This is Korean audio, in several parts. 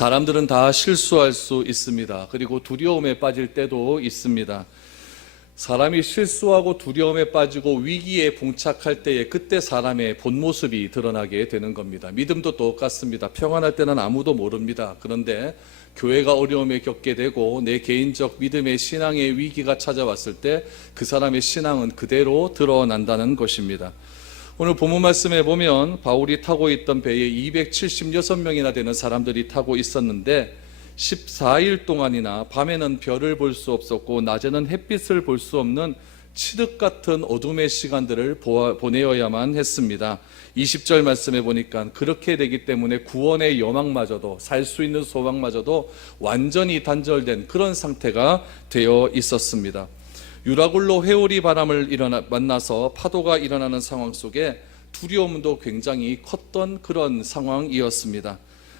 사람들은 다 실수할 수 있습니다. 그리고 두려움에 빠질 때도 있습니다. 사람이 실수하고 두려움에 빠지고 위기에 봉착할 때에 그때 사람의 본 모습이 드러나게 되는 겁니다. 믿음도 똑같습니다. 평안할 때는 아무도 모릅니다. 그런데 교회가 어려움에 겪게 되고 내 개인적 믿음의 신앙의 위기가 찾아왔을 때 그 사람의 신앙은 그대로 드러난다는 것입니다. 오늘 본문 말씀에 보면 바울이 타고 있던 배에 276명이나 되는 사람들이 타고 있었는데 14일 동안이나 밤에는 별을 볼 수 없었고 낮에는 햇빛을 볼 수 없는 칠흑 같은 어둠의 시간들을 보내어야만 했습니다. 20절 말씀에 보니까 그렇게 되기 때문에 구원의 여망마저도, 살 수 있는 소망마저도 완전히 단절된 그런 상태가 되어 있었습니다. 유라굴로 회오리 바람을 만나서 파도가 일어나는 상황 속에 두려움도 굉장히 컸던 그런 상황이었습니다.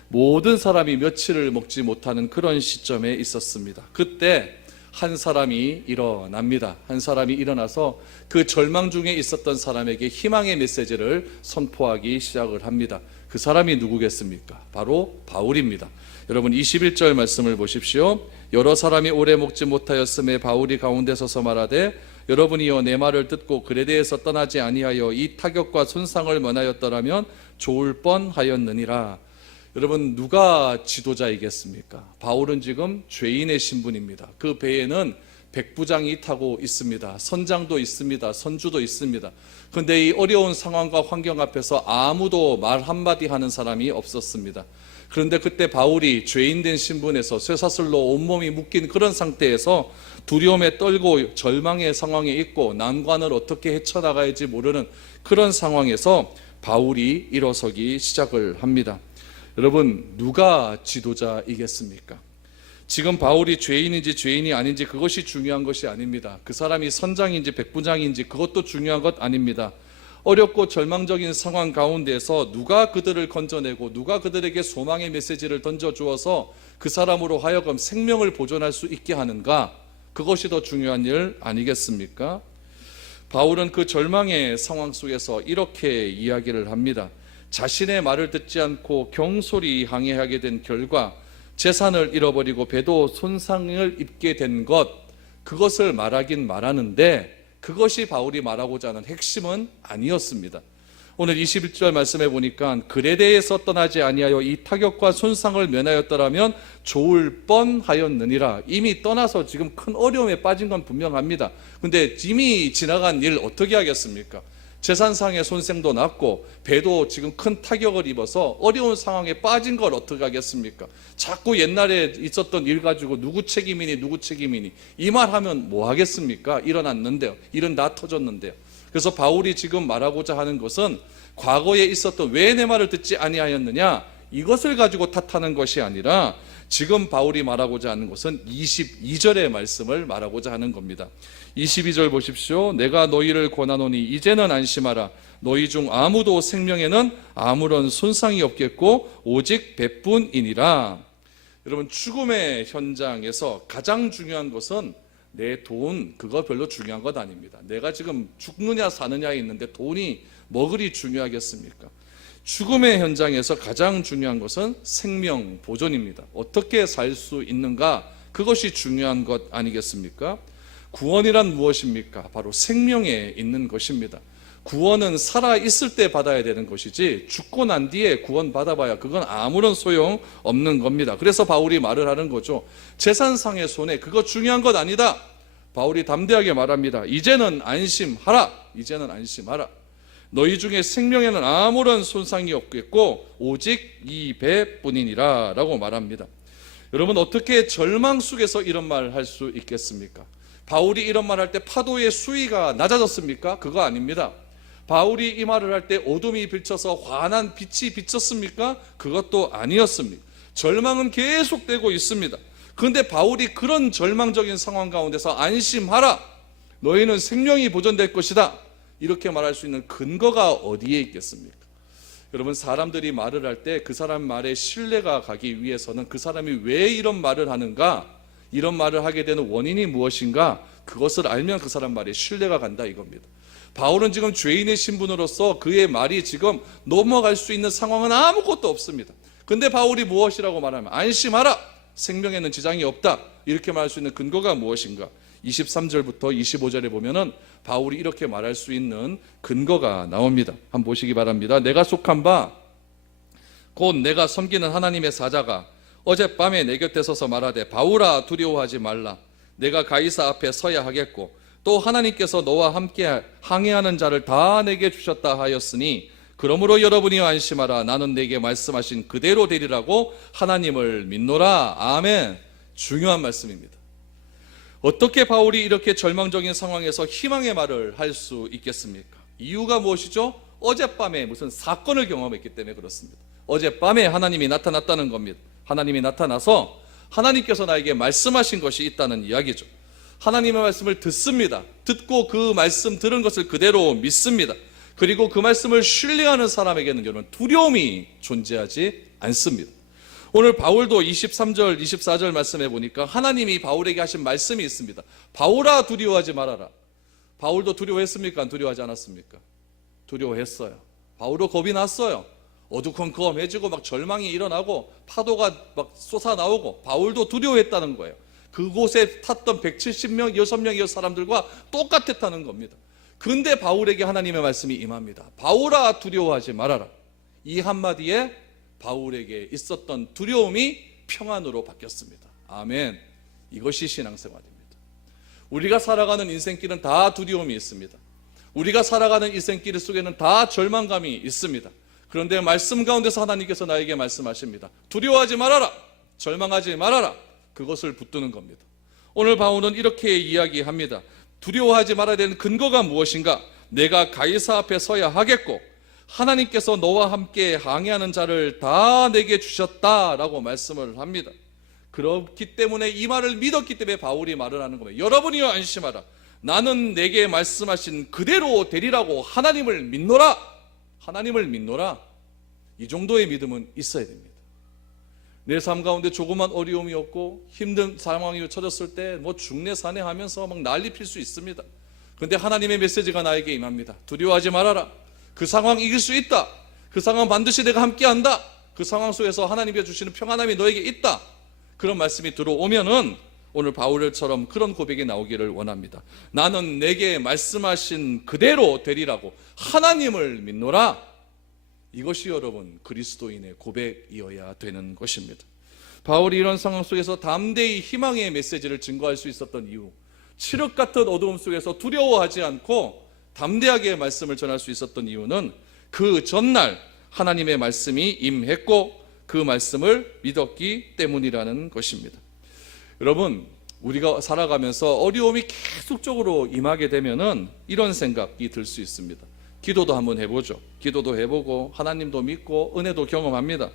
모든 사람이 며칠을 먹지 못하는 그런 시점에 있었습니다. 그때 한 사람이 일어납니다. 한 사람이 일어나서 그 절망 중에 있었던 사람에게 희망의 메시지를 선포하기 시작을 합니다. 그 사람이 누구겠습니까? 바로 바울입니다. 여러분 21절 말씀을 보십시오. 여러 사람이 오래 먹지 못하였음에 바울이 가운데 서서 말하되 여러분이여 내 말을 듣고 그레데에서 떠나지 아니하여 이 타격과 손상을 면하였더라면 좋을 뻔하였느니라. 여러분 누가 지도자이겠습니까? 바울은 지금 죄인의 신분입니다. 그 배에는 백부장이 타고 있습니다. 선장도 있습니다. 선주도 있습니다. 그런데 이 어려운 상황과 환경 앞에서 아무도 말 한마디 하는 사람이 없었습니다. 그런데 그때 바울이 죄인된 신분에서 쇠사슬로 온몸이 묶인 그런 상태에서 두려움에 떨고 절망의 상황에 있고 난관을 어떻게 헤쳐나가야지 모르는 그런 상황에서 바울이 일어서기 시작을 합니다. 여러분 누가 지도자이겠습니까? 지금 바울이 죄인인지 죄인이 아닌지 그것이 중요한 것이 아닙니다. 그 사람이 선장인지 백부장인지 그것도 중요한 것 아닙니다. 어렵고 절망적인 상황 가운데서 누가 그들을 건져내고 누가 그들에게 소망의 메시지를 던져주어서 그 사람으로 하여금 생명을 보존할 수 있게 하는가, 그것이 더 중요한 일 아니겠습니까? 바울은 그 절망의 상황 속에서 이렇게 이야기를 합니다. 자신의 말을 듣지 않고 경솔히 항해하게 된 결과 재산을 잃어버리고 배도 손상을 입게 된 것, 그것을 말하긴 말하는데 그것이 바울이 말하고자 하는 핵심은 아니었습니다. 오늘 21절 말씀해 보니까 그레데에서 떠나지 아니하여 이 타격과 손상을 면하였더라면 좋을 뻔하였느니라. 이미 떠나서 지금 큰 어려움에 빠진 건 분명합니다. 근데 이미 지나간 일 어떻게 하겠습니까? 재산상의 손상도 났고 배도 지금 큰 타격을 입어서 어려운 상황에 빠진 걸 어떻게 하겠습니까? 자꾸 옛날에 있었던 일 가지고 누구 책임이니 이 말하면 뭐 하겠습니까? 일어났는데요. 일은 다 터졌는데요. 그래서 바울이 지금 말하고자 하는 것은 과거에 있었던 왜 내 말을 듣지 아니하였느냐, 이것을 가지고 탓하는 것이 아니라 지금 바울이 말하고자 하는 것은 22절의 말씀을 말하고자 하는 겁니다. 22절 보십시오. 내가 너희를 권하노니 이제는 안심하라. 너희 중 아무도 생명에는 아무런 손상이 없겠고 오직 배뿐이니라. 여러분 죽음의 현장에서 가장 중요한 것은 내 돈, 그거 별로 중요한 것 아닙니다. 내가 지금 죽느냐 사느냐에 있는데 돈이 뭐 그리 중요하겠습니까? 죽음의 현장에서 가장 중요한 것은 생명 보존입니다. 어떻게 살 수 있는가, 그것이 중요한 것 아니겠습니까? 구원이란 무엇입니까? 바로 생명에 있는 것입니다. 구원은 살아있을 때 받아야 되는 것이지 죽고 난 뒤에 구원 받아봐야 그건 아무런 소용 없는 겁니다. 그래서 바울이 말을 하는 거죠. 재산상의 손해, 그거 중요한 것 아니다. 바울이 담대하게 말합니다. 이제는 안심하라. 이제는 안심하라. 너희 중에 생명에는 아무런 손상이 없겠고 오직 이 배뿐이니라 라고 말합니다. 여러분 어떻게 절망 속에서 이런 말을 할 수 있겠습니까? 바울이 이런 말을 할 때 파도의 수위가 낮아졌습니까? 그거 아닙니다. 바울이 이 말을 할 때 어둠이 비쳐서 환한 빛이 비쳤습니까? 그것도 아니었습니다. 절망은 계속되고 있습니다. 그런데 바울이 그런 절망적인 상황 가운데서 안심하라, 너희는 생명이 보존될 것이다, 이렇게 말할 수 있는 근거가 어디에 있겠습니까? 여러분 사람들이 말을 할 때 그 사람 말에 신뢰가 가기 위해서는 그 사람이 왜 이런 말을 하는가, 이런 말을 하게 되는 원인이 무엇인가, 그것을 알면 그 사람 말에 신뢰가 간다 이겁니다. 바울은 지금 죄인의 신분으로서 그의 말이 지금 넘어갈 수 있는 상황은 아무것도 없습니다. 근데 바울이 무엇이라고 말하면 안심하라, 생명에는 지장이 없다, 이렇게 말할 수 있는 근거가 무엇인가? 23절부터 25절에 보면은 바울이 이렇게 말할 수 있는 근거가 나옵니다. 한번 보시기 바랍니다. 내가 속한 바 곧 내가 섬기는 하나님의 사자가 어젯밤에 내 곁에 서서 말하되 바울아 두려워하지 말라, 내가 가이사 앞에 서야 하겠고 또 하나님께서 너와 함께 항해하는 자를 다 내게 주셨다 하였으니 그러므로 여러분이 안심하라, 나는 내게 말씀하신 그대로 되리라고 하나님을 믿노라. 아멘. 중요한 말씀입니다. 어떻게 바울이 이렇게 절망적인 상황에서 희망의 말을 할 수 있겠습니까? 이유가 무엇이죠? 어젯밤에 무슨 사건을 경험했기 때문에 그렇습니다. 어젯밤에 하나님이 나타났다는 겁니다. 하나님이 나타나서 하나님께서 나에게 말씀하신 것이 있다는 이야기죠. 하나님의 말씀을 듣습니다. 듣고 그 말씀 들은 것을 그대로 믿습니다. 그리고 그 말씀을 신뢰하는 사람에게는 여러분 두려움이 존재하지 않습니다. 오늘 바울도 23절 24절 말씀해 보니까 하나님이 바울에게 하신 말씀이 있습니다. 바울아 두려워하지 말아라. 바울도 두려워했습니까? 안 두려워하지 않았습니까? 두려워했어요. 바울도 겁이 났어요. 어두컴컴해지고 막 절망이 일어나고 파도가 막 솟아나오고 바울도 두려워했다는 거예요. 그곳에 탔던 170명, 6명의 사람들과 똑같았다는 겁니다. 근데 바울에게 하나님의 말씀이 임합니다. 바울아 두려워하지 말아라. 이 한마디에 바울에게 있었던 두려움이 평안으로 바뀌었습니다. 아멘. 이것이 신앙생활입니다. 우리가 살아가는 인생길은 다 두려움이 있습니다. 우리가 살아가는 인생길 속에는 다 절망감이 있습니다. 그런데 말씀 가운데서 하나님께서 나에게 말씀하십니다. 두려워하지 말아라, 절망하지 말아라. 그것을 붙드는 겁니다. 오늘 바울은 이렇게 이야기합니다. 두려워하지 말아야 되는 근거가 무엇인가? 내가 가이사 앞에 서야 하겠고 하나님께서 너와 함께 항해하는 자를 다 내게 주셨다라고 말씀을 합니다. 그렇기 때문에 이 말을 믿었기 때문에 바울이 말을 하는 겁니다. 여러분이여 안심하라, 나는 내게 말씀하신 그대로 되리라고 하나님을 믿노라. 하나님을 믿노라. 이 정도의 믿음은 있어야 됩니다. 내 삶 가운데 조그만 어려움이 없고 힘든 상황이 처졌을 때 뭐 중내산해 하면서 막 난리 필 수 있습니다. 그런데 하나님의 메시지가 나에게 임합니다. 두려워하지 말아라. 그 상황 이길 수 있다. 그 상황 반드시 내가 함께한다. 그 상황 속에서 하나님이 주시는 평안함이 너에게 있다. 그런 말씀이 들어오면은 오늘 바울처럼 그런 고백이 나오기를 원합니다. 나는 내게 말씀하신 그대로 되리라고 하나님을 믿노라. 이것이 여러분 그리스도인의 고백이어야 되는 것입니다. 바울이 이런 상황 속에서 담대히 희망의 메시지를 증거할 수 있었던 이유, 칠흑 같은 어두움 속에서 두려워하지 않고 담대하게 말씀을 전할 수 있었던 이유는 그 전날 하나님의 말씀이 임했고 그 말씀을 믿었기 때문이라는 것입니다. 여러분, 우리가 살아가면서 어려움이 계속적으로 임하게 되면은 이런 생각이 들 수 있습니다. 기도도 한번 해보죠. 기도도 해보고 하나님도 믿고 은혜도 경험합니다.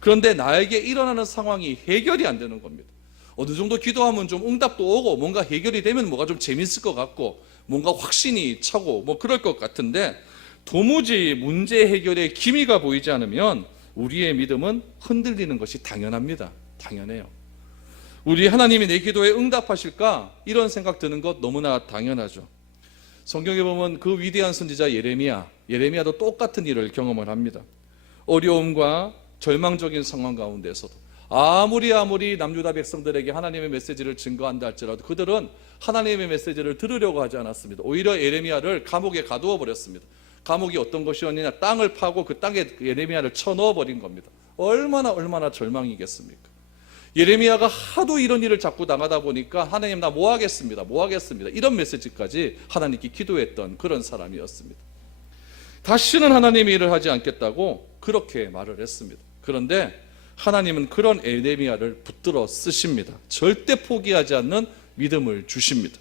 그런데 나에게 일어나는 상황이 해결이 안 되는 겁니다. 어느 정도 기도하면 좀 응답도 오고 뭔가 해결이 되면 뭐가 좀 재밌을 것 같고 뭔가 확신이 차고 뭐 그럴 것 같은데 도무지 문제 해결에 기미가 보이지 않으면 우리의 믿음은 흔들리는 것이 당연합니다. 당연해요. 우리 하나님이 내 기도에 응답하실까? 이런 생각 드는 것 너무나 당연하죠. 성경에 보면 그 위대한 선지자 예레미야도 똑같은 일을 경험을 합니다. 어려움과 절망적인 상황 가운데서도 아무리 남유다 백성들에게 하나님의 메시지를 증거한다 할지라도 그들은 하나님의 메시지를 들으려고 하지 않았습니다. 오히려 예레미야를 감옥에 가두어 버렸습니다. 감옥이 어떤 것이었느냐, 땅을 파고 그 땅에 예레미야를 쳐넣어 버린 겁니다. 얼마나 절망이겠습니까? 예레미야가 하도 이런 일을 자꾸 당하다 보니까 하나님 나 뭐 하겠습니다. 이런 메시지까지 하나님께 기도했던 그런 사람이었습니다. 다시는 하나님이 일을 하지 않겠다고 그렇게 말을 했습니다. 그런데 하나님은 그런 예레미야를 붙들어 쓰십니다. 절대 포기하지 않는 믿음을 주십니다.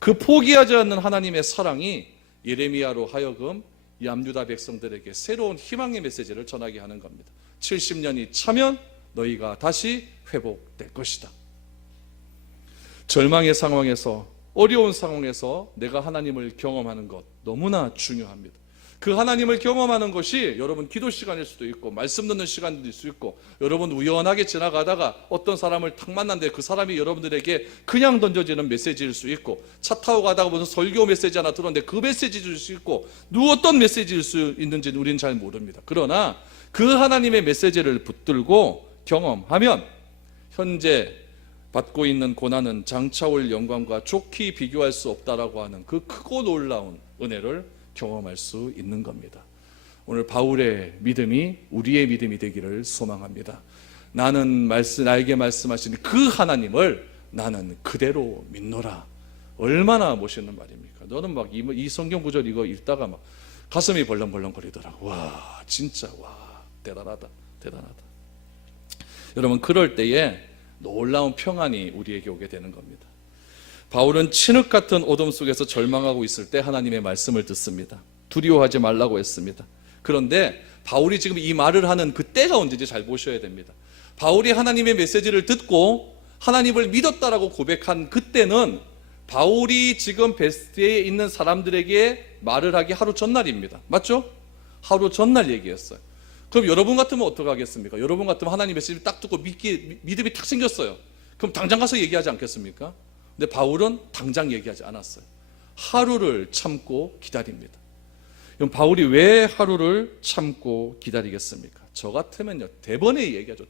그 포기하지 않는 하나님의 사랑이 예레미야로 하여금 남유다 백성들에게 새로운 희망의 메시지를 전하게 하는 겁니다. 70년이 차면 너희가 다시 회복될 것이다. 절망의 상황에서, 어려운 상황에서 내가 하나님을 경험하는 것 너무나 중요합니다. 그 하나님을 경험하는 것이 여러분 기도 시간일 수도 있고 말씀 듣는 시간도 있을 수 있고 여러분 우연하게 지나가다가 어떤 사람을 탁 만났는데 그 사람이 여러분들에게 그냥 던져지는 메시지일 수 있고 차 타고 가다가 무슨 설교 메시지 하나 들었는데 그 메시지일 수 있고 어떤 메시지일 수 있는지는 우리는 잘 모릅니다. 그러나 그 하나님의 메시지를 붙들고 경험하면 현재 받고 있는 고난은 장차 올 영광과 좋게 비교할 수 없다라고 하는 그 크고 놀라운 은혜를 경험할 수 있는 겁니다. 오늘 바울의 믿음이 우리의 믿음이 되기를 소망합니다. 나에게 말씀하신 그 하나님을 나는 그대로 믿노라. 얼마나 멋있는 말입니까? 너는 막 이 성경 구절 이거 읽다가 막 가슴이 벌렁벌렁 거리더라고. 와, 진짜 와, 대단하다. 여러분, 그럴 때에 놀라운 평안이 우리에게 오게 되는 겁니다. 바울은 진흙 같은 어둠 속에서 절망하고 있을 때 하나님의 말씀을 듣습니다. 두려워하지 말라고 했습니다. 그런데 바울이 지금 이 말을 하는 그때가 언제인지 잘 보셔야 됩니다. 바울이 하나님의 메시지를 듣고 하나님을 믿었다라고 고백한 그때는 바울이 지금 베스트에 있는 사람들에게 말을 하기 하루 전날입니다. 맞죠? 하루 전날 얘기했어요. 그럼 여러분 같으면 어떡하겠습니까? 여러분 같으면 하나님 메시지를 딱 듣고 믿음이 탁 생겼어요. 그럼 당장 가서 얘기하지 않겠습니까? 근데 바울은 당장 얘기하지 않았어요. 하루를 참고 기다립니다. 그럼 바울이 왜 하루를 참고 기다리겠습니까? 저 같으면요, 대번에 얘기하죠.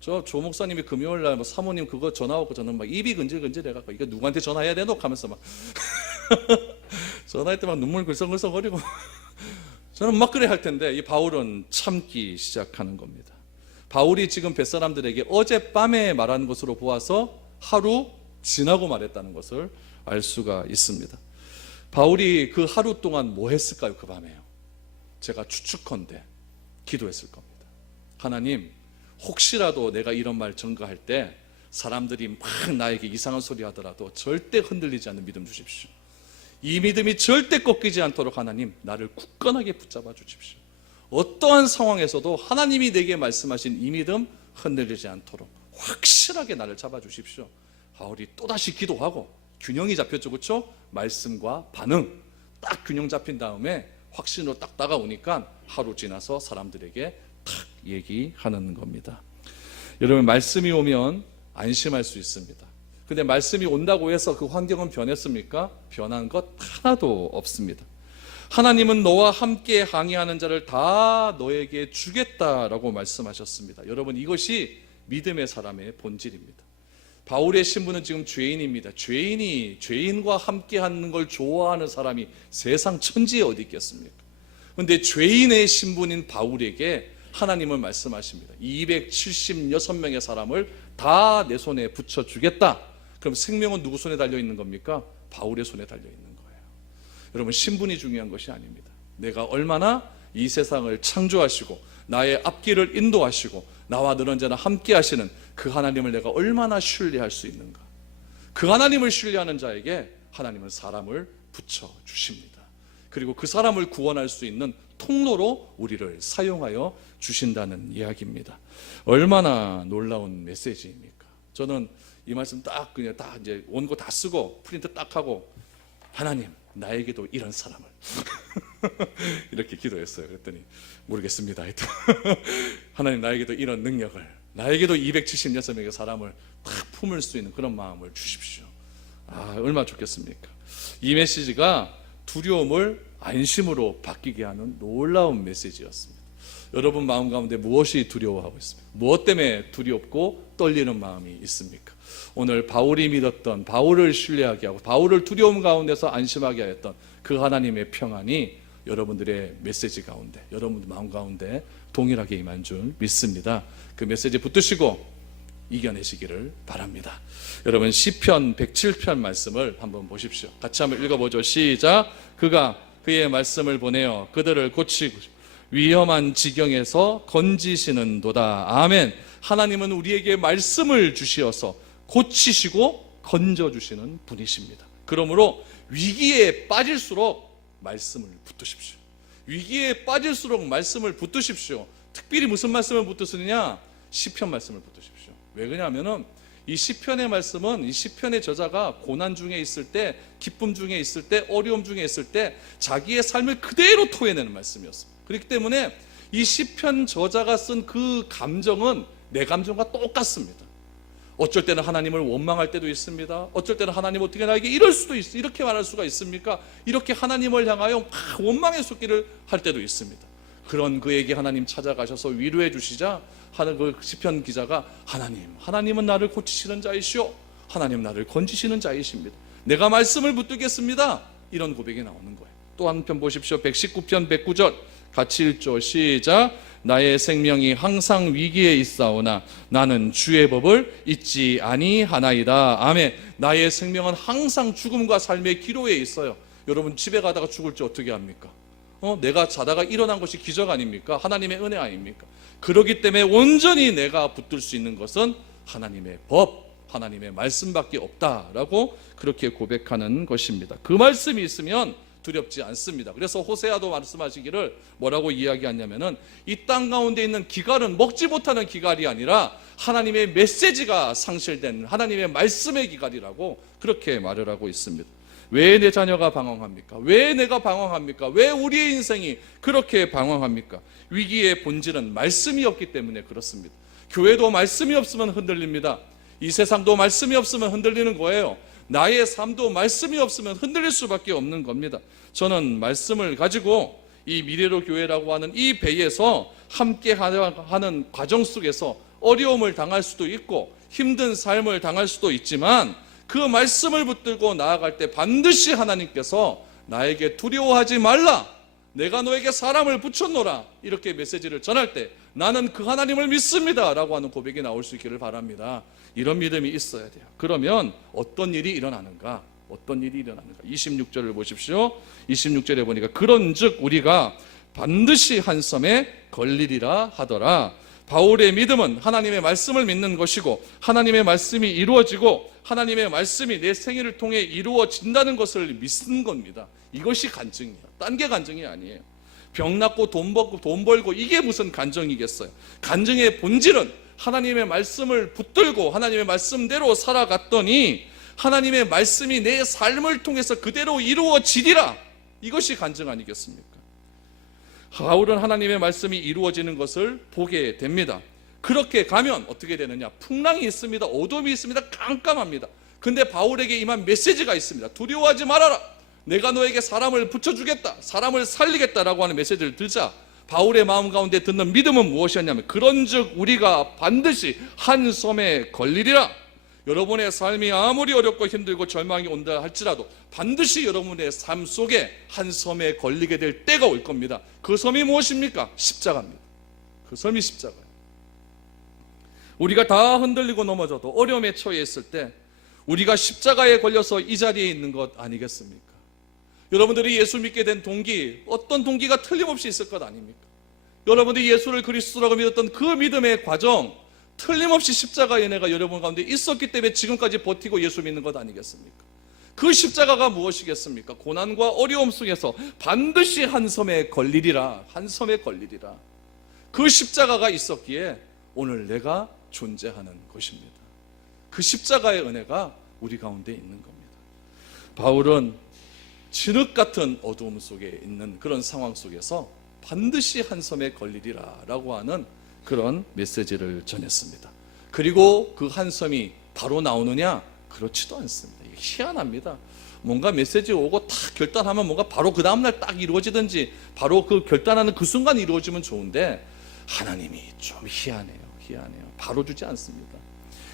저 조 목사님이 금요일 날 사모님 그거 전화 오고 저는 막 입이 근질근질 해갖고 이거 누구한테 전화해야 되노? 하면서 막 전화할 때 막 눈물 글썽글썽거리고 저는 막 그래 할 텐데 이 바울은 참기 시작하는 겁니다. 바울이 지금 벳사람들에게 어젯밤에 말한 것으로 보아서 하루 지나고 말했다는 것을 알 수가 있습니다. 바울이 그 하루 동안 뭐 했을까요? 그 밤에요. 제가 추측컨대 기도했을 겁니다. 하나님, 혹시라도 내가 이런 말 전가할 때 사람들이 막 나에게 이상한 소리 하더라도 절대 흔들리지 않는 믿음 주십시오. 이 믿음이 절대 꺾이지 않도록 하나님, 나를 굳건하게 붙잡아 주십시오. 어떠한 상황에서도 하나님이 내게 말씀하신 이 믿음 흔들리지 않도록 확실하게 나를 잡아 주십시오. 바울이 또다시 기도하고 균형이 잡혔죠. 그렇죠? 말씀과 반응 딱 균형 잡힌 다음에 확신으로 딱 다가오니까 하루 지나서 사람들에게 탁 얘기하는 겁니다. 여러분, 말씀이 오면 안심할 수 있습니다. 근데 말씀이 온다고 해서 그 환경은 변했습니까? 변한 것 하나도 없습니다. 하나님은 너와 함께 항해하는 자를 다 너에게 주겠다라고 말씀하셨습니다. 여러분, 이것이 믿음의 사람의 본질입니다. 바울의 신분은 지금 죄인입니다. 죄인이 죄인과 함께하는 걸 좋아하는 사람이 세상 천지에 어디 있겠습니까? 그런데 죄인의 신분인 바울에게 하나님은 말씀하십니다. 276명의 사람을 다 내 손에 붙여주겠다. 그럼 생명은 누구 손에 달려있는 겁니까? 바울의 손에 달려있는 거예요. 여러분, 신분이 중요한 것이 아닙니다. 내가 얼마나 이 세상을 창조하시고 나의 앞길을 인도하시고 나와 늘 언제나 함께 하시는 그 하나님을 내가 얼마나 신뢰할 수 있는가. 그 하나님을 신뢰하는 자에게 하나님은 사람을 붙여주십니다. 그리고 그 사람을 구원할 수 있는 통로로 우리를 사용하여 주신다는 이야기입니다. 얼마나 놀라운 메시지입니까? 저는 이 말씀 딱 그냥 다 이제 원고 다 쓰고 프린트 딱 하고 하나님, 나에게도 이런 사람을 이렇게 기도했어요. 그랬더니 모르겠습니다. 하나님, 나에게도 이런 능력을, 나에게도 276명의 사람을 딱 품을 수 있는 그런 마음을 주십시오. 얼마나 좋겠습니까? 이 메시지가 두려움을 안심으로 바뀌게 하는 놀라운 메시지였습니다. 여러분 마음 가운데 무엇이 두려워하고 있습니까? 무엇 때문에 두렵고 떨리는 마음이 있습니까? 오늘 바울이 믿었던, 바울을 신뢰하게 하고 바울을 두려움 가운데서 안심하게 하였던 그 하나님의 평안이 여러분들의 메시지 가운데, 여러분들 마음 가운데 동일하게 임한 줄 믿습니다. 그 메시지 붙드시고 이겨내시기를 바랍니다. 여러분, 시편 107편 말씀을 한번 보십시오. 같이 한번 읽어보죠. 시작. 그가 그의 말씀을 보내어 그들을 고치고 위험한 지경에서 건지시는 도다. 아멘. 하나님은 우리에게 말씀을 주시어서 고치시고 건져주시는 분이십니다. 그러므로 위기에 빠질수록 말씀을 붙드십시오. 위기에 빠질수록 말씀을 붙드십시오. 특별히 무슨 말씀을 붙드시느냐? 시편 말씀을 붙드십시오. 왜 그러냐면은 이 시편의 말씀은 이 시편의 저자가 고난 중에 있을 때, 기쁨 중에 있을 때, 어려움 중에 있을 때 자기의 삶을 그대로 토해내는 말씀이었습니다. 그렇기 때문에 이 시편 저자가 쓴 그 감정은 내 감정과 똑같습니다. 어쩔 때는 하나님을 원망할 때도 있습니다. 어쩔 때는 하나님 어떻게 나에게 이럴 수도 있어, 이렇게 말할 수가 있습니까? 이렇게 하나님을 향하여 막 원망의 쏟기를 할 때도 있습니다. 그런 그에게 하나님 찾아가셔서 위로해 주시자 하는 그 시편 기자가 하나님은 나를 고치시는 자이시오. 하나님 나를 건지시는 자이십니다. 내가 말씀을 붙들겠습니다. 이런 고백이 나오는 거예요. 또 한편 보십시오. 119편 109절 같이 읽죠. 시작. 나의 생명이 항상 위기에 있사오나 나는 주의 법을 잊지 아니하나이다. 아멘. 나의 생명은 항상 죽음과 삶의 기로에 있어요. 여러분 집에 가다가 죽을지 어떻게 합니까? 내가 자다가 일어난 것이 기적 아닙니까? 하나님의 은혜 아닙니까? 그렇기 때문에 온전히 내가 붙들 수 있는 것은 하나님의 법, 하나님의 말씀밖에 없다라고 그렇게 고백하는 것입니다. 그 말씀이 있으면 두렵지 않습니다. 그래서 호세아도 말씀하시기를 뭐라고 이야기하냐면은 이 땅 가운데 있는 기갈은 먹지 못하는 기갈이 아니라 하나님의 메시지가 상실된 하나님의 말씀의 기갈이라고 그렇게 말을 하고 있습니다. 왜 내 자녀가 방황합니까? 왜 내가 방황합니까? 왜 우리의 인생이 그렇게 방황합니까? 위기의 본질은 말씀이 없기 때문에 그렇습니다. 교회도 말씀이 없으면 흔들립니다. 이 세상도 말씀이 없으면 흔들리는 거예요. 나의 삶도 말씀이 없으면 흔들릴 수밖에 없는 겁니다. 저는 말씀을 가지고 이 미래로 교회라고 하는 이 배에서 함께 하는 과정 속에서 어려움을 당할 수도 있고 힘든 삶을 당할 수도 있지만 그 말씀을 붙들고 나아갈 때 반드시 하나님께서 나에게 두려워하지 말라, 내가 너에게 사람을 붙였노라, 이렇게 메시지를 전할 때 나는 그 하나님을 믿습니다 라고 하는 고백이 나올 수 있기를 바랍니다. 이런 믿음이 있어야 돼요. 그러면 어떤 일이 일어나는가? 26절을 보십시오. 26절에 보니까 그런즉 우리가 반드시 한 섬에 걸리리라 하더라. 바울의 믿음은 하나님의 말씀을 믿는 것이고 하나님의 말씀이 이루어지고 하나님의 말씀이 내 생애를 통해 이루어진다는 것을 믿는 겁니다. 이것이 간증이에요. 딴 게 간증이 아니에요. 병 낫고 돈 벌고 이게 무슨 간증이겠어요. 간증의 본질은 하나님의 말씀을 붙들고 하나님의 말씀대로 살아갔더니 하나님의 말씀이 내 삶을 통해서 그대로 이루어지리라. 이것이 간증 아니겠습니까? 바울은 하나님의 말씀이 이루어지는 것을 보게 됩니다. 그렇게 가면 어떻게 되느냐? 풍랑이 있습니다. 어둠이 있습니다. 깜깜합니다. 근데 바울에게 임한 메시지가 있습니다. 두려워하지 말아라. 내가 너에게 사람을 붙여주겠다. 사람을 살리겠다라고 하는 메시지를 듣자 바울의 마음 가운데 듣는 믿음은 무엇이었냐면 그런즉 우리가 반드시 한 섬에 걸리리라. 여러분의 삶이 아무리 어렵고 힘들고 절망이 온다 할지라도 반드시 여러분의 삶 속에 한 섬에 걸리게 될 때가 올 겁니다. 그 섬이 무엇입니까? 십자가입니다. 그 섬이 십자가예요. 우리가 다 흔들리고 넘어져도 어려움에 처해 있을 때 우리가 십자가에 걸려서 이 자리에 있는 것 아니겠습니까? 여러분들이 예수 믿게 된 동기, 어떤 동기가 틀림없이 있을 것 아닙니까? 여러분들이 예수를 그리스도라고 믿었던 그 믿음의 과정, 틀림없이 십자가의 은혜가 여러분 가운데 있었기 때문에 지금까지 버티고 예수 믿는 것 아니겠습니까? 그 십자가가 무엇이겠습니까? 고난과 어려움 속에서 반드시 한 섬에 걸리리라. 한 섬에 걸리리라. 그 십자가가 있었기에 오늘 내가 존재하는 것입니다. 그 십자가의 은혜가 우리 가운데 있는 겁니다. 바울은 진흙 같은 어두움 속에 있는 그런 상황 속에서 반드시 한 섬에 걸리리라 라고 하는 그런 메시지를 전했습니다. 그리고 그 한 섬이 바로 나오느냐? 그렇지도 않습니다. 이게 희한합니다. 뭔가 메시지 오고 딱 결단하면 뭔가 바로 그 다음날 딱 이루어지든지 바로 그 결단하는 그 순간 이루어지면 좋은데 하나님이 좀 희한해요. 바로 주지 않습니다.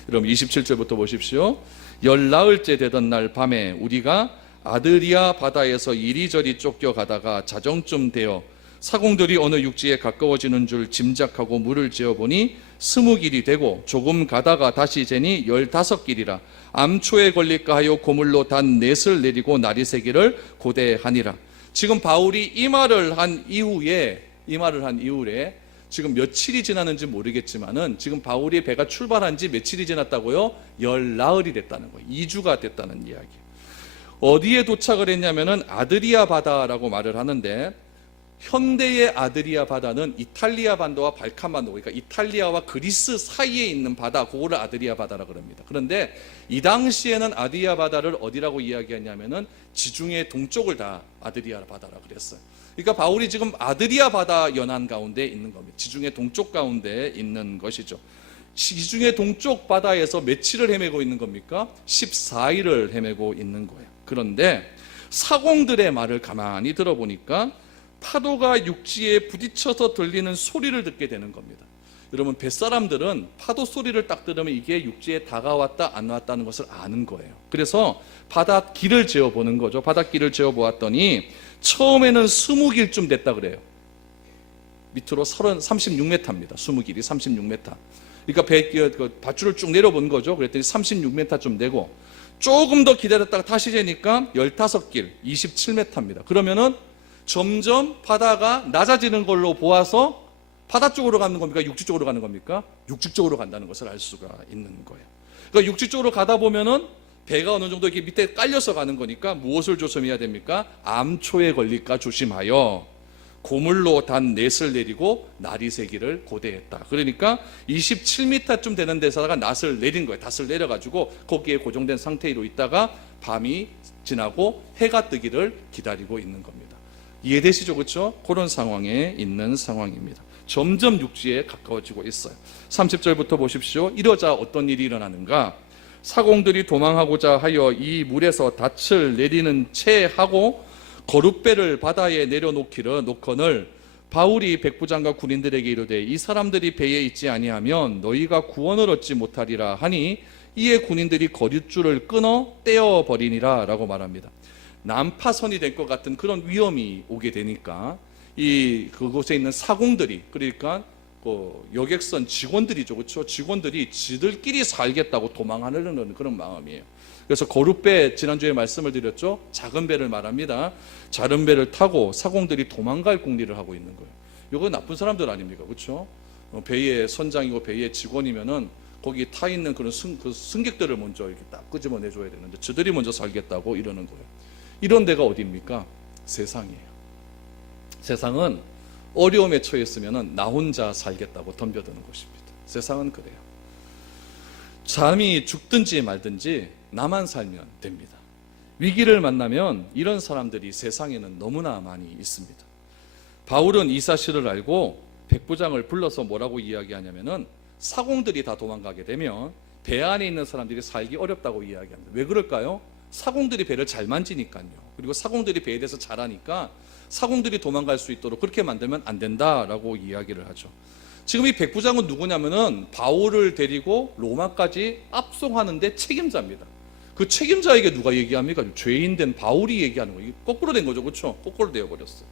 여러분 27절부터 보십시오. 열 나흘째 되던 날 밤에 우리가 아드리아 바다에서 이리저리 쫓겨가다가 자정쯤 되어 사공들이 어느 육지에 가까워지는 줄 짐작하고 물을 지어보니 20길이 되고 조금 가다가 다시 재니 15길이라 암초에 걸릴까 하여 고물로 단 넷을 내리고 날이 새기를 고대하니라. 지금 바울이 이 말을 한 이후에 지금 며칠이 지났는지 모르겠지만은 지금 바울이 배가 출발한 지 며칠이 지났다고요? 열 나흘이 됐다는 거예요. 2주가 됐다는 이야기. 어디에 도착을 했냐면은 아드리아 바다라고 말을 하는데 현대의 아드리아 바다는 이탈리아 반도와 발칸 반도, 그러니까 이탈리아와 그리스 사이에 있는 바다, 그거를 아드리아 바다라고 합니다. 그런데 이 당시에는 아드리아 바다를 어디라고 이야기했냐면은 지중해 동쪽을 다 아드리아 바다라고 그랬어요. 그러니까 바울이 지금 아드리아 바다 연안 가운데 있는 겁니다. 지중해 동쪽 가운데 있는 것이죠. 지중해 동쪽 바다에서 며칠을 헤매고 있는 겁니까? 14일을 헤매고 있는 거예요. 그런데 사공들의 말을 가만히 들어보니까 파도가 육지에 부딪혀서 들리는 소리를 듣게 되는 겁니다. 여러분, 뱃사람들은 파도 소리를 딱 들으면 이게 육지에 다가왔다 안 왔다는 것을 아는 거예요. 그래서 바닷길을 재어보는 거죠. 바닷길을 재어보았더니 처음에는 20길쯤 됐다 그래요. 밑으로 36m입니다. 20길이 36m. 그러니까 밧줄을 쭉 내려본 거죠. 그랬더니 36m쯤 되고, 조금 더 기다렸다가 다시 재니까 15길 27m입니다. 그러면은 점점 바다가 낮아지는 걸로 보아서 바다 쪽으로 가는 겁니까? 육지 쪽으로 가는 겁니까? 육지 쪽으로 간다는 것을 알 수가 있는 거예요. 그러니까 육지 쪽으로 가다 보면은 배가 어느 정도 이렇게 밑에 깔려서 가는 거니까 무엇을 조심해야 됩니까? 암초에 걸릴까 조심하여 고물로 단 넷을 내리고 날이 새기를 고대했다. 그러니까 27m쯤 되는 데서다가 낫을 내린 거예요. 닷을 내려가지고 거기에 고정된 상태로 있다가 밤이 지나고 해가 뜨기를 기다리고 있는 겁니다. 이해되시죠? 그렇죠? 그런 상황에 있는 상황입니다. 점점 육지에 가까워지고 있어요. 30절부터 보십시오. 이러자 어떤 일이 일어나는가? 사공들이 도망하고자 하여 이 물에서 닻을 내리는 채 하고 거룻배를 바다에 내려놓거늘 바울이 백부장과 군인들에게 이르되 이 사람들이 배에 있지 아니하면 너희가 구원을 얻지 못하리라 하니 이에 군인들이 거룻줄을 끊어 떼어버리니라 라고 말합니다. 난파선이 될 것 같은 그런 위험이 오게 되니까 그곳에 있는 사공들이, 그러니까 여객선 직원들이죠, 그렇죠? 직원들이 지들끼리 살겠다고 도망하려는 그런 마음이에요. 그래서 거룻배, 지난주에 말씀을 드렸죠. 작은 배를 말합니다. 작은 배를 타고 사공들이 도망갈 궁리를 하고 있는 거예요. 이거 나쁜 사람들 아닙니까, 그렇죠? 배의 선장이고 배의 직원이면은 거기 타 있는 그런 승객들을 먼저 이렇게 딱 끄집어내줘야 되는데 저들이 먼저 살겠다고 이러는 거예요. 이런 데가 어디입니까? 세상이에요. 세상은 어려움에 처했으면 나 혼자 살겠다고 덤벼드는 것입니다. 세상은 그래요. 사람이 죽든지 말든지 나만 살면 됩니다. 위기를 만나면 이런 사람들이 세상에는 너무나 많이 있습니다. 바울은 이 사실을 알고 백부장을 불러서 뭐라고 이야기하냐면은 사공들이 다 도망가게 되면 배 안에 있는 사람들이 살기 어렵다고 이야기합니다. 왜 그럴까요? 사공들이 배를 잘 만지니까요. 그리고 사공들이 배에 대해서 잘 아니까 사공들이 도망갈 수 있도록 그렇게 만들면 안 된다라고 이야기를 하죠. 지금 이 백부장은 누구냐면은 바울을 데리고 로마까지 압송하는데 책임자입니다. 그 책임자에게 누가 얘기합니까? 죄인된 바울이 얘기하는 거예요. 거꾸로 된 거죠, 그렇죠? 거꾸로 되어버렸어요.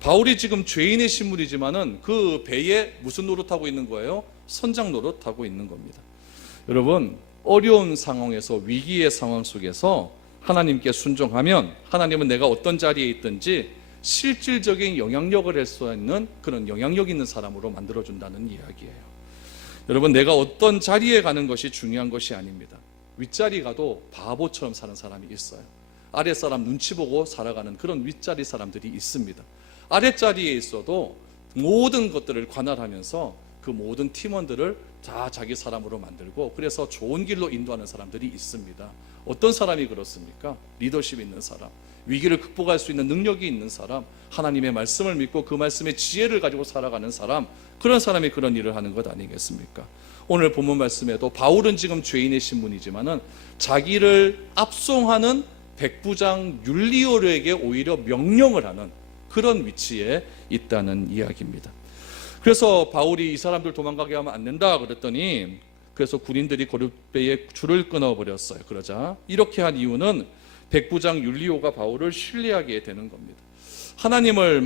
바울이 지금 죄인의 신분이지만은 그 배에 무슨 노릇하고 있는 거예요? 선장 노릇하고 있는 겁니다. 여러분, 어려운 상황에서, 위기의 상황 속에서 하나님께 순종하면 하나님은 내가 어떤 자리에 있든지 실질적인 영향력을 할 수 있는 그런 영향력 있는 사람으로 만들어준다는 이야기예요. 여러분, 내가 어떤 자리에 가는 것이 중요한 것이 아닙니다. 윗자리 가도 바보처럼 사는 사람이 있어요. 아랫사람 눈치 보고 살아가는 그런 윗자리 사람들이 있습니다. 아랫자리에 있어도 모든 것들을 관할하면서 그 모든 팀원들을 다 자기 사람으로 만들고 그래서 좋은 길로 인도하는 사람들이 있습니다. 어떤 사람이 그렇습니까? 리더십 있는 사람, 위기를 극복할 수 있는 능력이 있는 사람, 하나님의 말씀을 믿고 그 말씀의 지혜를 가지고 살아가는 사람, 그런 사람이 그런 일을 하는 것 아니겠습니까? 오늘 본문 말씀에도 바울은 지금 죄인의 신분이지만은 자기를 압송하는 백부장 율리오에게 오히려 명령을 하는 그런 위치에 있다는 이야기입니다. 그래서 바울이 이 사람들 도망가게 하면 안 된다 그랬더니 그래서 군인들이 거룻배에 줄을 끊어버렸어요. 그러자 이렇게 한 이유는 백부장 율리오가 바울을 신뢰하게 되는 겁니다. 하나님이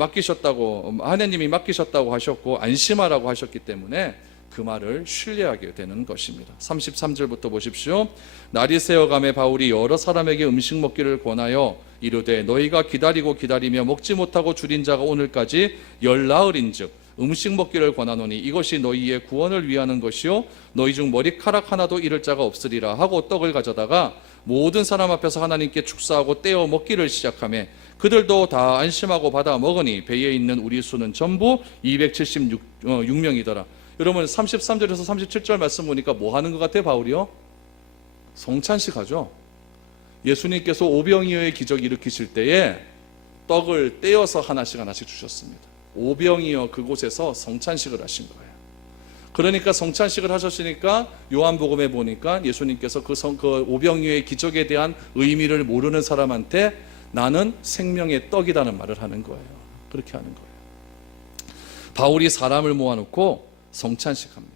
맡기셨다고 하셨고 안심하라고 하셨기 때문에 그 말을 신뢰하게 되는 것입니다. 33절부터 보십시오. 날이 새어가매 바울이 여러 사람에게 음식 먹기를 권하여 이르되 너희가 기다리며 먹지 못하고 줄인 자가 오늘까지 열나흘인즉 음식 먹기를 권하노니 이것이 너희의 구원을 위하는 것이요 너희 중 머리카락 하나도 잃을 자가 없으리라 하고 떡을 가져다가 모든 사람 앞에서 하나님께 축사하고 떼어 먹기를 시작하며 그들도 다 안심하고 받아 먹으니 배에 있는 우리 수는 전부 276명이더라. 여러분 33절에서 37절 말씀 보니까 뭐 하는 것 같아요? 바울이요? 성찬식 하죠. 예수님께서 오병이어의 기적 일으키실 때에 떡을 떼어서 하나씩 주셨습니다. 오병이어 그곳에서 성찬식을 하신 거예요. 그러니까 성찬식을 하셨으니까 요한복음에 보니까 예수님께서 그 오병이어의 기적에 대한 의미를 모르는 사람한테 나는 생명의 떡이라는 말을 하는 거예요. 그렇게 하는 거예요. 바울이 사람을 모아놓고 성찬식합니다.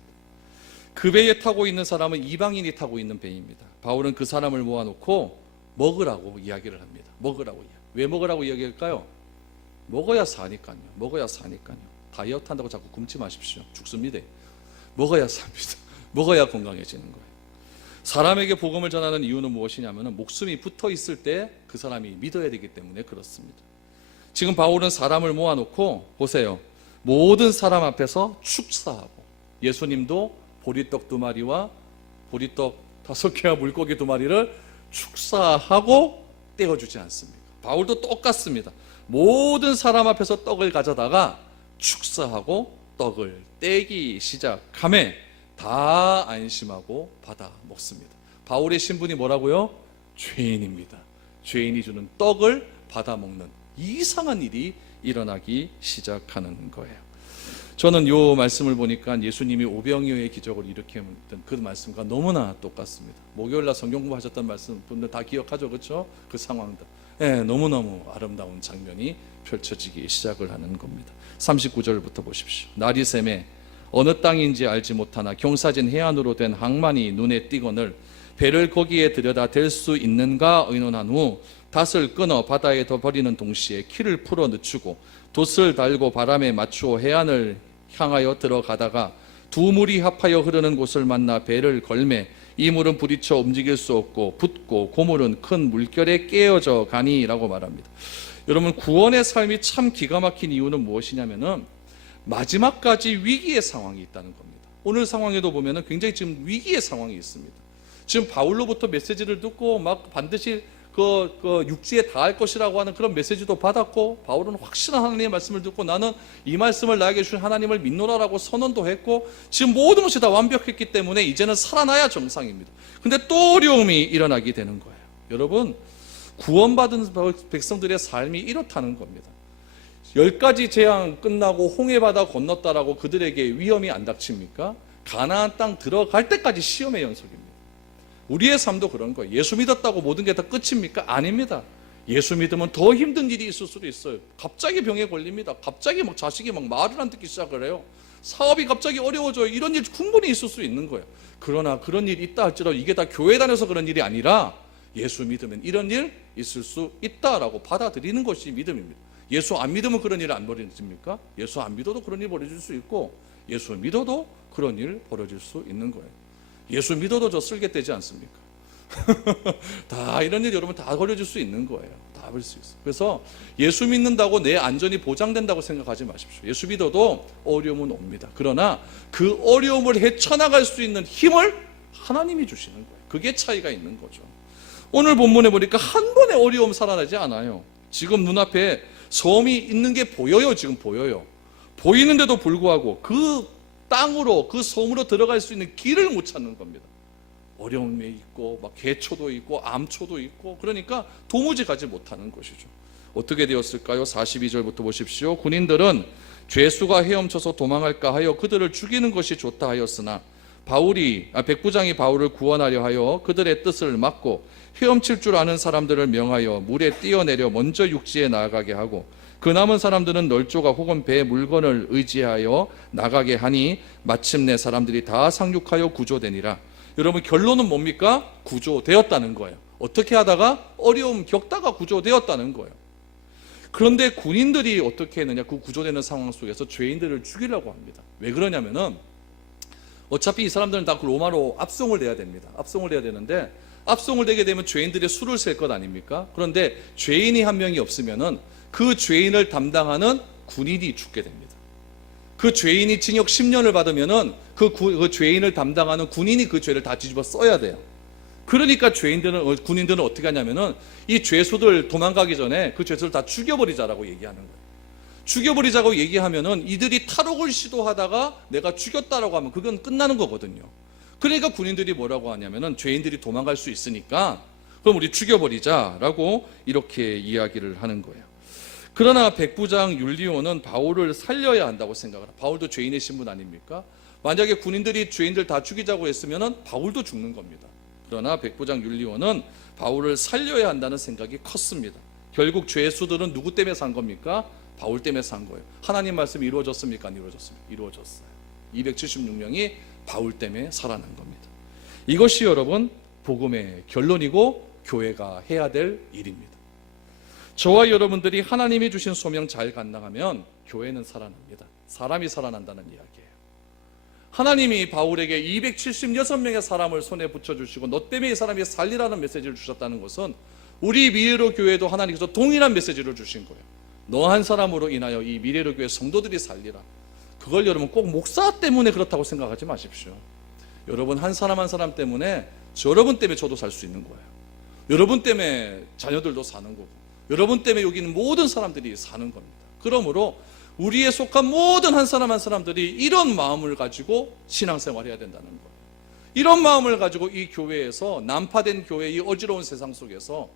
그 배에 타고 있는 사람은 이방인이 타고 있는 배입니다. 바울은 그 사람을 모아놓고 먹으라고 이야기를 합니다. 먹으라고 이야기. 왜 먹으라고 이야기할까요? 먹어야 사니까요. 먹어야 사니까요. 다이어트 한다고 자꾸 굶지 마십시오. 죽습니다. 먹어야 삽니다. 먹어야 건강해지는 거예요. 사람에게 복음을 전하는 이유는 무엇이냐면 목숨이 붙어 있을 때 그 사람이 믿어야 되기 때문에 그렇습니다. 지금 바울은 사람을 모아놓고 보세요. 모든 사람 앞에서 축사하고, 예수님도 보리떡 2마리와 보리떡 5개와 물고기 2마리를 축사하고 떼어주지 않습니까? 바울도 똑같습니다. 모든 사람 앞에서 떡을 가져다가 축사하고 떡을 떼기 시작하며 다 안심하고 받아 먹습니다. 바울의 신분이 뭐라고요? 죄인입니다. 죄인이 주는 떡을 받아 먹는 이상한 일이 일어나기 시작하는 거예요. 저는 이 말씀을 보니까 예수님이 오병이어의 기적을 일으켰던 그 말씀과 너무나 똑같습니다. 목요일날 성경 공부하셨던 말씀 분들 다 기억하죠, 그렇죠? 그 상황들. 네, 너무너무 아름다운 장면이 펼쳐지기 시작을 하는 겁니다. 39절부터 보십시오. 날이 새매 어느 땅인지 알지 못하나 경사진 해안으로 된 항만이 눈에 띄거늘 배를 거기에 들여다 댈 수 있는가 의논한 후 닷을 끊어 바다에 더 버리는 동시에 키를 풀어 늦추고 돛을 달고 바람에 맞추어 해안을 향하여 들어가다가 두 물이 합하여 흐르는 곳을 만나 배를 걸매 이 물은 부딪혀 움직일 수 없고 붓고 고물은 큰 물결에 깨어져 가니라고 말합니다. 여러분, 구원의 삶이 참 기가 막힌 이유는 무엇이냐면은 마지막까지 위기의 상황이 있다는 겁니다. 오늘 상황에도 보면은 굉장히 지금 위기의 상황이 있습니다. 지금 바울로부터 메시지를 듣고 막 반드시 그 육지에 닿을 것이라고 하는 그런 메시지도 받았고, 바울은 확실한 하나님의 말씀을 듣고 나는 이 말씀을 나에게 주신 하나님을 믿노라라고 선언도 했고, 지금 모든 것이 다 완벽했기 때문에 이제는 살아나야 정상입니다. 근데 또 어려움이 일어나게 되는 거예요. 여러분, 구원받은 백성들의 삶이 이렇다는 겁니다. 10가지 재앙 끝나고 홍해바다 건넜다라고 그들에게 위험이 안 닥칩니까? 가나안 땅 들어갈 때까지 시험의 연속입니다. 우리의 삶도 그런 거예요. 예수 믿었다고 모든 게 다 끝입니까? 아닙니다. 예수 믿으면 더 힘든 일이 있을 수도 있어요. 갑자기 병에 걸립니다. 갑자기 막 자식이 막 말을 안 듣기 시작을 해요. 사업이 갑자기 어려워져요. 이런 일 충분히 있을 수 있는 거예요. 그러나 그런 일이 있다 할지라도 이게 다 교회 다녀서 그런 일이 아니라 예수 믿으면 이런 일 있을 수 있다라고 받아들이는 것이 믿음입니다. 예수 안 믿으면 그런 일 안 벌어집니까? 예수 안 믿어도 그런 일 벌어질 수 있고, 예수 믿어도 그런 일 벌어질 수 있는 거예요. 예수 믿어도 저 쓸개되지 않습니까? 다 이런 일 여러분 다 걸려질 수 있는 거예요. 다 볼 수 있어요. 그래서 예수 믿는다고 내 안전이 보장된다고 생각하지 마십시오. 예수 믿어도 어려움은 옵니다. 그러나 그 어려움을 헤쳐나갈 수 있는 힘을 하나님이 주시는 거예요. 그게 차이가 있는 거죠. 오늘 본문에 보니까 한 번의 어려움 살아나지 않아요. 지금 눈앞에 섬이 있는 게 보여요. 지금 보여요. 보이는데도 불구하고 그 땅으로, 그 섬으로 들어갈 수 있는 길을 못 찾는 겁니다. 어려움이 있고 막 개초도 있고 암초도 있고, 그러니까 도무지 가지 못하는 것이죠. 어떻게 되었을까요? 42절부터 보십시오. 군인들은 죄수가 헤엄쳐서 도망할까 하여 그들을 죽이는 것이 좋다 하였으나 백부장이 바울을 구원하려 하여 그들의 뜻을 막고 헤엄칠 줄 아는 사람들을 명하여 물에 뛰어내려 먼저 육지에 나가게 하고 그 남은 사람들은 널조가 혹은 배 물건을 의지하여 나가게 하니 마침내 사람들이 다 상륙하여 구조되니라. 여러분, 결론은 뭡니까? 구조되었다는 거예요. 어떻게 하다가 어려움 겪다가 구조되었다는 거예요. 그런데 군인들이 어떻게 했느냐? 그 구조되는 상황 속에서 죄인들을 죽이려고 합니다. 왜 그러냐면은 어차피 이 사람들은 다 로마로 압송을 내야 됩니다. 압송을 내야 되는데 압송을 내게 되면 죄인들의 수를 셀 것 아닙니까? 그런데 죄인이 한 명이 없으면은 그 죄인을 담당하는 군인이 죽게 됩니다. 그 죄인이 징역 10년을 받으면은 그 죄인을 담당하는 군인이 그 죄를 다 뒤집어 써야 돼요. 그러니까 군인들은 어떻게 하냐면은 이 죄수들 도망가기 전에 그 죄수를 다 죽여버리자라고 얘기하는 거예요. 죽여버리자고 얘기하면은 이들이 탈옥을 시도하다가 내가 죽였다라고 하면 그건 끝나는 거거든요. 그러니까 군인들이 뭐라고 하냐면은 죄인들이 도망갈 수 있으니까 그럼 우리 죽여버리자라고 이렇게 이야기를 하는 거예요. 그러나 백부장 율리오는 바울을 살려야 한다고 생각을 해요. 바울도 죄인의 신분 아닙니까? 만약에 군인들이 죄인들 다 죽이자고 했으면은 바울도 죽는 겁니다. 그러나 백부장 율리오는 바울을 살려야 한다는 생각이 컸습니다. 결국 죄수들은 누구 때문에 산 겁니까? 바울 때문에 산 거예요. 하나님 말씀이 이루어졌습니까? 안 이루어졌습니까? 이루어졌어요. 276명이 바울 때문에 살아난 겁니다. 이것이 여러분 복음의 결론이고 교회가 해야 될 일입니다. 저와 여러분들이 하나님이 주신 소명 잘 감당하면 교회는 살아납니다. 사람이 살아난다는 이야기예요. 하나님이 바울에게 276명의 사람을 손에 붙여주시고 너 때문에 이 사람이 살리라는 메시지를 주셨다는 것은 우리 미래로 교회도 하나님께서 동일한 메시지를 주신 거예요. 너 한 사람으로 인하여 이 미래로 교회 성도들이 살리라. 그걸 여러분 꼭 목사 때문에 그렇다고 생각하지 마십시오. 여러분 한 사람 한 사람 때문에 여러분 때문에 저도 살 수 있는 거예요. 여러분 때문에 자녀들도 사는 거고 여러분 때문에 여기 있는 모든 사람들이 사는 겁니다. 그러므로 우리에 속한 모든 한 사람 한 사람들이 이런 마음을 가지고 신앙생활해야 된다는 거예요. 이런 마음을 가지고 이 교회에서 난파된 교회 이 어지러운 세상 속에서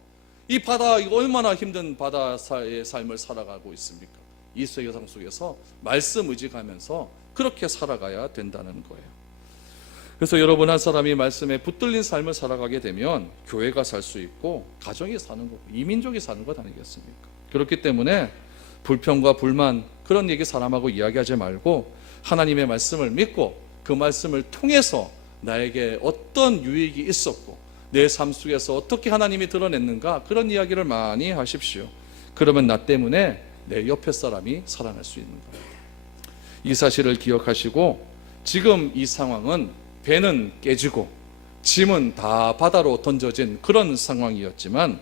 이 바다 이거 얼마나 힘든 바다의 삶을 살아가고 있습니까? 이 세상 속에서 말씀 의지하면서 그렇게 살아가야 된다는 거예요. 그래서 여러분 한 사람이 말씀에 붙들린 삶을 살아가게 되면 교회가 살 수 있고 가정이 사는 거고 이민족이 사는 것 아니겠습니까? 그렇기 때문에 불평과 불만 그런 얘기 사람하고 이야기하지 말고 하나님의 말씀을 믿고 그 말씀을 통해서 나에게 어떤 유익이 있었고 내 삶 속에서 어떻게 하나님이 드러냈는가 그런 이야기를 많이 하십시오. 그러면 나 때문에 내 옆에 사람이 살아날 수 있는 겁니다. 이 사실을 기억하시고 지금 이 상황은 배는 깨지고 짐은 다 바다로 던져진 그런 상황이었지만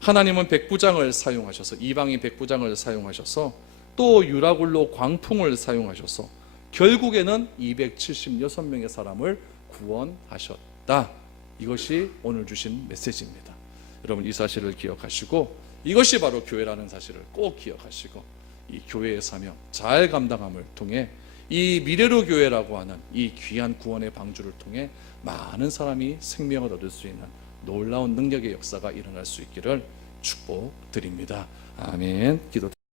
하나님은 백부장을 사용하셔서 이방인 백부장을 사용하셔서 또 유라굴로 광풍을 사용하셔서 결국에는 276명의 사람을 구원하셨다. 이것이 오늘 주신 메시지입니다. 여러분 이 사실을 기억하시고 이것이 바로 교회라는 사실을 꼭 기억하시고 이 교회의 사명 잘 감당함을 통해 이 미래로 교회라고 하는 이 귀한 구원의 방주를 통해 많은 사람이 생명을 얻을 수 있는 놀라운 능력의 역사가 일어날 수 있기를 축복드립니다. 아멘. 기도